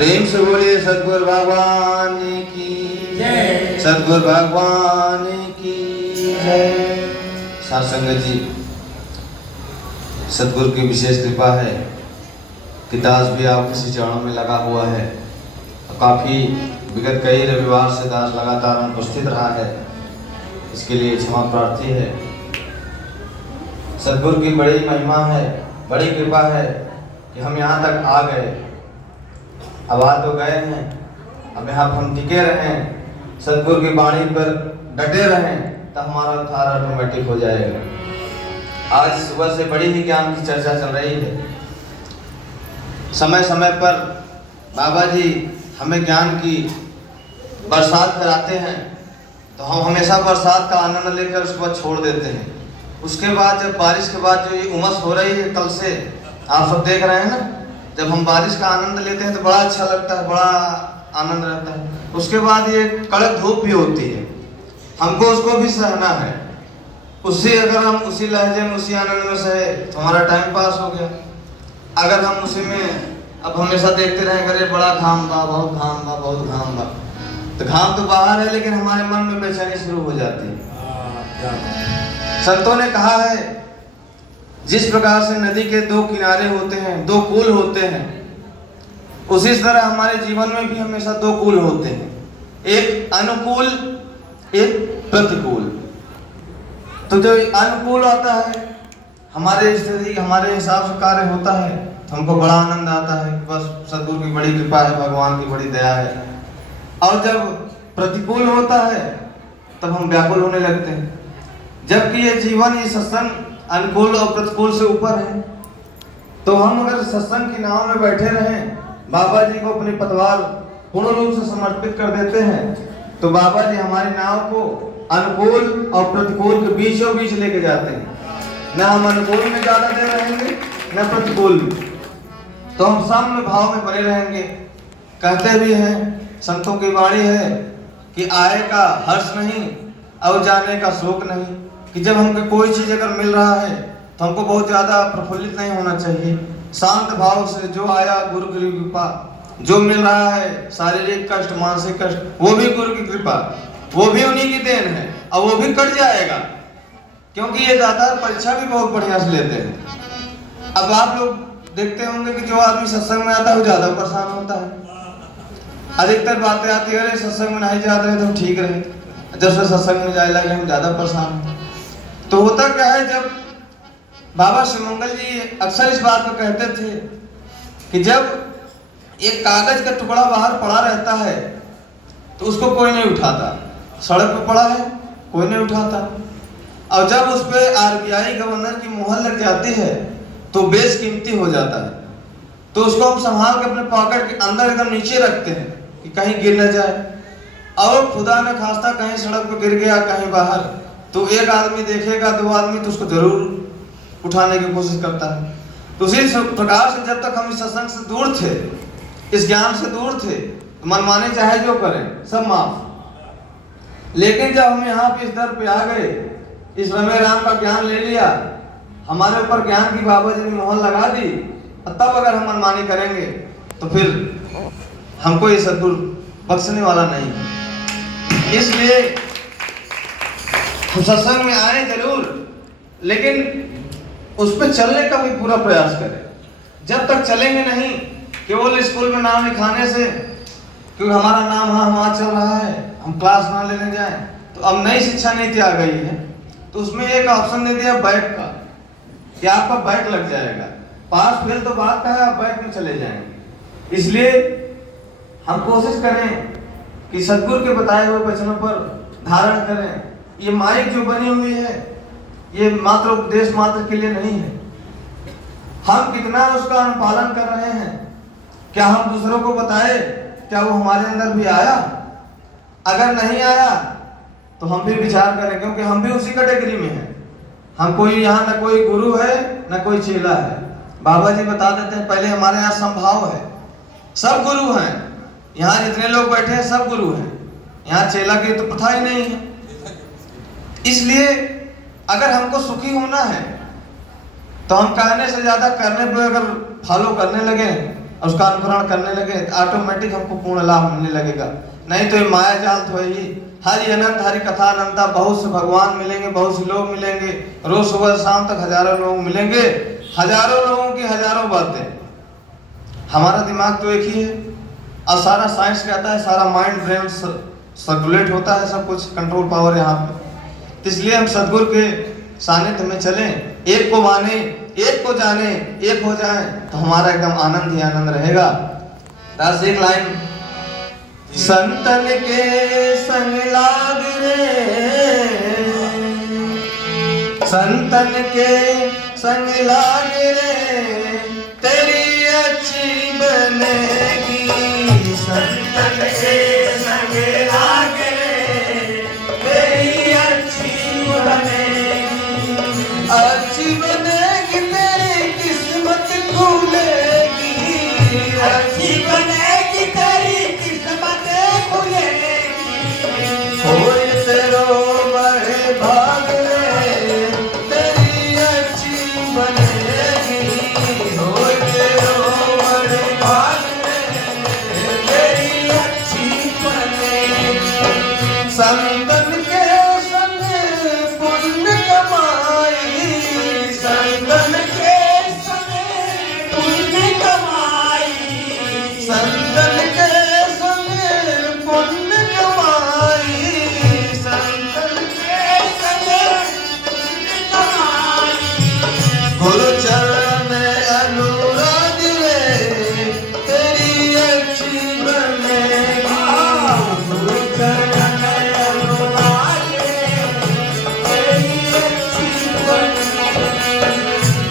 प्रेम से बोलिए सद्गुरु भगवान की जय। सद्गुरु भगवान की जय। साथ संगत जी, सद्गुरु की विशेष कृपा है कि दास भी आप किसी चरणों में लगा हुआ है। काफ़ी विगत कई रविवार से दास लगातार अनुपस्थित रहा है, इसके लिए क्षमा प्रार्थी है। सद्गुरु की बड़ी महिमा है, बड़ी कृपा है कि हम यहाँ तक आ गए। अब आ तो गए हैं, अब यहाँ हम टिके रहें, सद्गुरु की वाणी पर डटे रहें, तो हमारा उद्धार ऑटोमेटिक हो जाएगा। आज सुबह से बड़ी ही ज्ञान की चर्चा चल रही है। समय समय पर बाबा जी हमें ज्ञान की बरसात कराते हैं, तो हम हमेशा बरसात का आनंद लेकर उसके बाद छोड़ देते हैं। उसके बाद जब बारिश के बाद जो ये उमस हो रही है, कल से आप सब देख रहे हैं ना, जब हम बारिश का आनंद लेते हैं तो बड़ा अच्छा लगता है, बड़ा आनंद रहता है। उसके बाद ये कड़क धूप भी होती है, हमको उसको भी सहना है। उसी अगर हम उसी लहजे में उसी आनंद में सहे तो हमारा टाइम पास हो गया। अगर हम उसी में अब हमेशा देखते रहे करे बड़ा घाम बा, बहुत घाम बा, बहुत घाम बा, तो घाम तो बाहर है लेकिन हमारे मन में बेचैनी शुरू हो जाती है। संतों ने कहा है, जिस प्रकार से नदी के दो किनारे होते हैं, दो कूल होते हैं, उसी तरह हमारे जीवन में भी हमेशा दो कूल होते हैं, एक अनुकूल, एक प्रतिकूल। तो जो अनुकूल आता है, हमारे स्थिति हमारे हिसाब से कार्य होता है, तो हमको बड़ा आनंद आता है, बस सद्गुरु की बड़ी कृपा है, भगवान की बड़ी दया है। और जब प्रतिकूल होता है तब हम व्याकुल होने लगते हैं। जबकि ये जीवन, ये सत्संग अनुकूल और प्रतिकूल से ऊपर है। तो हम अगर सत्संग की नाव में बैठे रहें, बाबा जी को अपनी पतवार पूर्ण रूप से समर्पित कर देते हैं, तो बाबा जी हमारी नाव को अनुकूल और प्रतिकूल के बीचों बीच लेके जाते हैं। न हम अनुकूल में ज्यादा दे रहेंगे, न प्रतिकूल में, तो हम साम्य भाव में बने रहेंगे। कहते भी हैं, संतों की वाणी है कि आए का हर्ष नहीं और जाने का शोक नहीं, कि जब हमको कोई चीज अगर मिल रहा है तो हमको बहुत ज्यादा प्रफुल्लित नहीं होना चाहिए। शांत भाव से जो आया गुरु की कृपा, जो मिल रहा है शारीरिक कष्ट, मानसिक कष्ट, वो भी गुरु की कृपा, वो भी उन्हीं की देन है, और वो भी कट जाएगा, क्योंकि ये दातार परीक्षा भी बहुत बढ़िया से लेते हैं। अब आप लोग देखते होंगे कि जो आदमी सत्संग में आता है वो ज्यादा परेशान होता है। अधिकतर बातें आती है, अरे सत्संग में नहीं जाते रहे तो ठीक रहे, जब से सत्संग में जाए लगे हम ज्यादा परेशान हैं। तो होता क्या है, जब बाबा शिवमंगल जी अक्सर इस बात को कहते थे कि जब एक कागज का टुकड़ा बाहर पड़ा रहता है तो उसको कोई नहीं उठाता, सड़क पे पड़ा है कोई नहीं उठाता, और जब उस पे आरबीआई गवर्नर की मुहर लग जाती है तो बेशकीमती हो जाता है। तो उसको हम संभाल के अपने पॉकेट के अंदर एकदम नीचे रखते हैं कि कहीं गिर न जाए, और खुदा न खास्ता कहीं सड़क पे गिर गया कहीं बाहर, तो एक आदमी देखेगा, दो आदमी तो उसको जरूर उठाने की कोशिश करता है। तो उसी प्रकार से जब तक हम इस सत्संग से दूर थे, इस ज्ञान से दूर थे, तो मनमाने चाहे जो करें सब माफ। लेकिन जब हम यहाँ पे इस दर पे आ गए, इस रमे राम का ज्ञान ले लिया, हमारे ऊपर ज्ञान की बाबा जी ने मोहर लगा दी, और तब अगर हम मनमानी करेंगे तो फिर हमको ये सद्गुरु बख्शने वाला नहीं है। इसलिए हम सत्संग में आए जरूर, लेकिन उस पर चलने का भी पूरा प्रयास करें। जब तक चलेंगे नहीं, केवल स्कूल में नाम लिखाने से, क्योंकि हमारा नाम वहाँ चल रहा है, हम क्लास ना लेने जाएं, तो अब नई शिक्षा नीति आ गई है, तो उसमें एक ऑप्शन दे दिया बैक का, कि आपका बैक लग जाएगा। पास फेल तो बात का है, आप बैक में चले जाएंगे। इसलिए हम कोशिश करें कि सद्गुरु के बताए हुए वचनों पर धारण करें। ये माइक जो बनी हुई है, ये मात्र उपदेश मात्र के लिए नहीं है। हम कितना उसका अनुपालन कर रहे हैं, क्या हम दूसरों को बताए, क्या वो हमारे अंदर भी आया? अगर नहीं आया तो हम भी विचार करें, क्योंकि हम भी उसी कैटेगरी में हैं। हम कोई यहाँ न कोई गुरु है न कोई चेला है। बाबा जी बता देते हैं, पहले हमारे यहाँ संभाव है, सब गुरु हैं। यहाँ जितने लोग बैठे हैं सब गुरु हैं, यहाँ चेला की तो प्रथा ही नहीं है। इसलिए अगर हमको सुखी होना है तो हम कहने से ज्यादा करने पे अगर फॉलो करने लगे उसका अनुकरण करने लगे तो ऑटोमेटिक हमको पूर्ण लाभ मिलने लगेगा। नहीं तो ये माया जाल तो है ही। हरि अनंत हरि कथा अनंता, बहुत से भगवान मिलेंगे, बहुत से लोग मिलेंगे, रोज सुबह शाम तक हजारों लोग मिलेंगे, हजारों लोगों की हजारों बातें। हमारा दिमाग तो एक ही है और सारा साइंस कहता है, सारा माइंड ब्रेन सर्कुलेट होता है, सब कुछ कंट्रोल पावर यहाँ पे। तो इसलिए हम सदगुरु के सानिध्य में चलें, एक को माने, एक को जाने, एक हो जाए तो हमारा एकदम आनंद ही आनंद रहेगा। बस एक लाइन, संतन के संग लाग रे, संतन के संग लाग रे, तेरी अच्छी बनेगी। संतन के संग लाग रे, तेरी अच्छी बनेगी, अच्छी बनेगी, तेरी किस्मत खुलेगी, अच्छी बनेगी, तेरी किस्मत खुलेगी। होए तेरो बड़े भाग रे, तेरी अच्छी बनेगी, होए तेरो बड़े भाग रे, तेरी अच्छी बनेगी। संतन के संग पुण्य कमाई, संतन के संग पुण्य कमाई, संतन के संग पुण्य कमाई, संतन के संग पुण्य कमाई। गुरु चरण में अनुराग रे, तेरी अच्छी बनेगी, गुरु चरण में अनुराग रे, तेरी अच्छी बनेगी।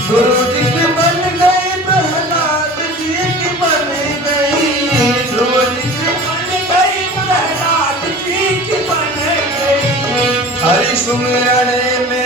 गुरु जी की बन गई, प्रहलाद जी की बन गई, गुरु जी की बन गई, प्रहलाद जी की बन गई। हरि सुमिरन में